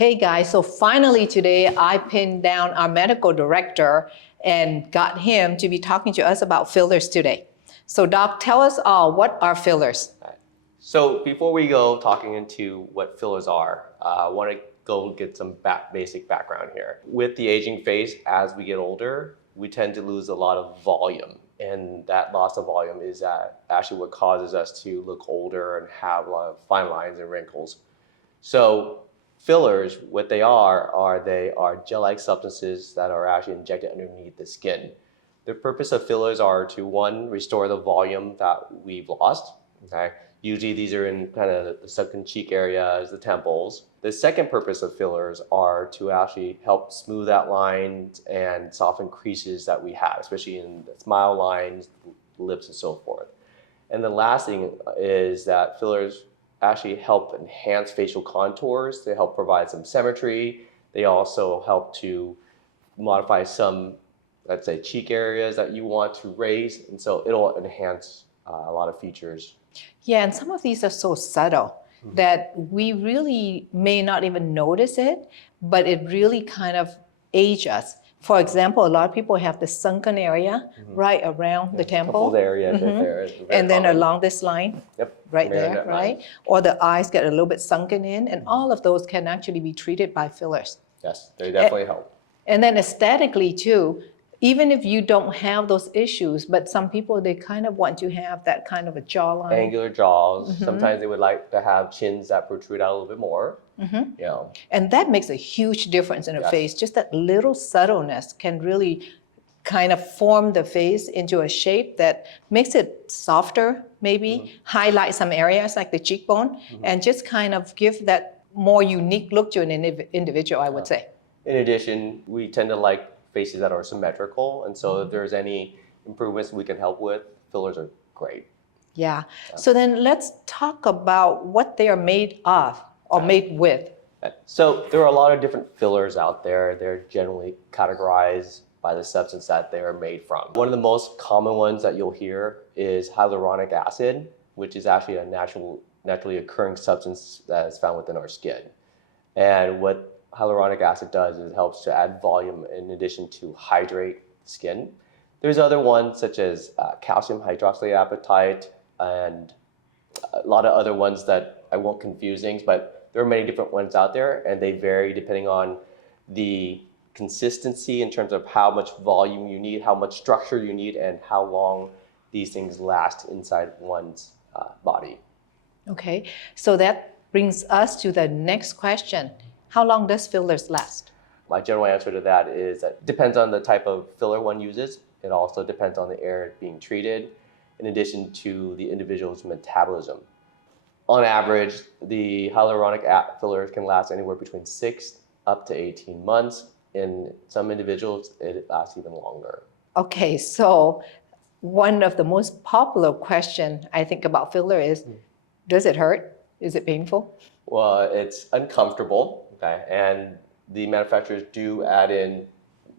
Hey guys, so finally today I pinned down our medical director and got him to be talking to us about fillers today. So Doc, tell us all, what are fillers? So before we go talking into what fillers are, I want to go get some basic background here. With the aging face, as we get older, we tend to lose a lot of volume. And that loss of volume is actually what causes us to look older and have a lot of fine lines and wrinkles. So fillers, what they are gel-like substances that are actually injected underneath the skin. The purpose of fillers are to, one, restore the volume that we've lost. Okay. Usually these are in kind of the sunken cheek areas, the temples. The second purpose of fillers are to actually help smooth out lines and soften creases that we have, especially in the smile lines, lips, and so forth. And the last thing is that fillers actually help enhance facial contours. They help provide some symmetry. They also help to modify some, let's say, cheek areas that you want to raise. And so it'll enhance a lot of features. Yeah, and some of these are so subtle that we really may not even notice it, but it really kind of age us. For example, a lot of people have the sunken area right around the temple. Couple areas right there. And then along this line, right there, that right? line. Or the eyes get a little bit sunken in, and all of those can actually be treated by fillers. Yes, they definitely help. And then aesthetically too, even if you don't have those issues, but some people, they kind of want to have that kind of a jawline. Angular jaws. Sometimes they would like to have chins that protrude out a little bit more. You know. And that makes a huge difference in a face. Just that little subtleness can really kind of form the face into a shape that makes it softer, maybe highlight some areas like the cheekbone, and just kind of give that more unique look to an individual, I would say. In addition, we tend to like faces that are symmetrical, and so if there's any improvements we can help with, fillers are great. Yeah. So then let's talk about what they are made of or made with. So there are a lot of different fillers out there. They're generally categorized by the substance that they are made from. One of the most common ones that you'll hear is hyaluronic acid, which is actually a naturally occurring substance that is found within our skin. And what hyaluronic acid does is it helps to add volume in addition to hydrate the skin. There's other ones such as calcium hydroxyapatite and a lot of other ones that I won't confuse things, but there are many different ones out there, and they vary depending on the consistency in terms of how much volume you need, how much structure you need, and how long these things last inside one's body. Okay, so that brings us to the next question. How long does fillers last? My general answer to that is that it depends on the type of filler one uses. It also depends on the area being treated, in addition to the individual's metabolism. On average, the hyaluronic fillers can last anywhere between 6 up to 18 months. In some individuals, it lasts even longer. Okay, so one of the most popular questions I think about filler is, does it hurt? Is it painful? Well, it's uncomfortable, okay? And the manufacturers do add in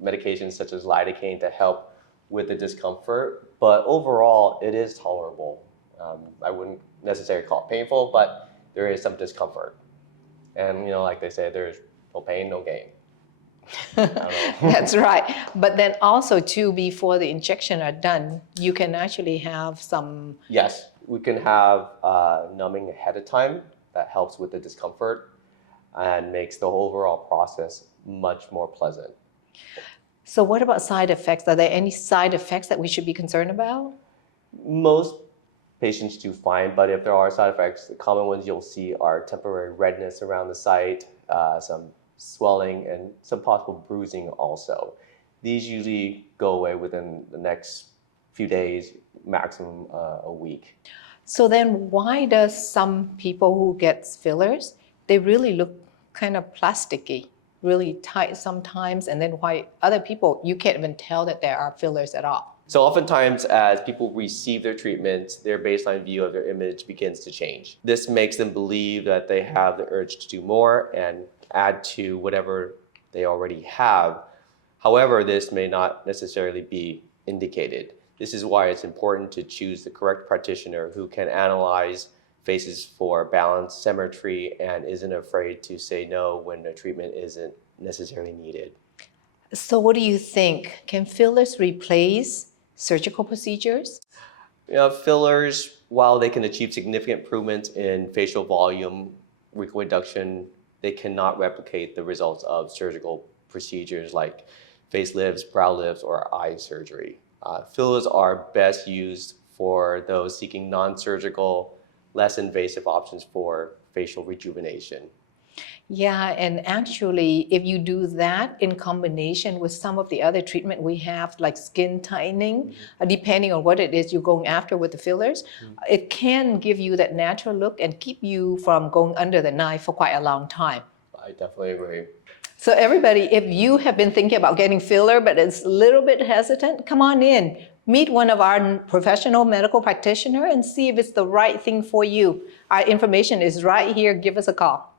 medications such as lidocaine to help with the discomfort, but overall, it is tolerable. I wouldn't necessarily call it painful, but there is some discomfort. And like they say, there's no pain, no gain. That's right. But then also too, before the injection are done, you can actually have some... Yes, we can have numbing ahead of time that helps with the discomfort and makes the overall process much more pleasant. So what about side effects? Are there any side effects that we should be concerned about? Most patients do fine, but if there are side effects, the common ones you'll see are temporary redness around the site, some swelling, and some possible bruising also. These usually go away within the next few days, maximum a week. So then why does some people who get fillers, they really look kind of plasticky, really tight sometimes, and then why other people, you can't even tell that there are fillers at all? So oftentimes as people receive their treatment, their baseline view of their image begins to change. This makes them believe that they have the urge to do more and add to whatever they already have. However, this may not necessarily be indicated. This is why it's important to choose the correct practitioner who can analyze faces for balance, symmetry, and isn't afraid to say no when a treatment isn't necessarily needed. So what do you think? Can fillers replace surgical procedures? Fillers, while they can achieve significant improvements in facial volume, wrinkle reduction, they cannot replicate the results of surgical procedures like facelifts, brow lifts, or eye surgery. Fillers are best used for those seeking non-surgical, less invasive options for facial rejuvenation. Yeah, and actually, if you do that in combination with some of the other treatment we have, like skin tightening, depending on what it is you're going after with the fillers, it can give you that natural look and keep you from going under the knife for quite a long time. I definitely agree. So everybody, if you have been thinking about getting filler but it's a little bit hesitant, come on in. Meet one of our professional medical practitioners and see if it's the right thing for you. Our information is right here. Give us a call.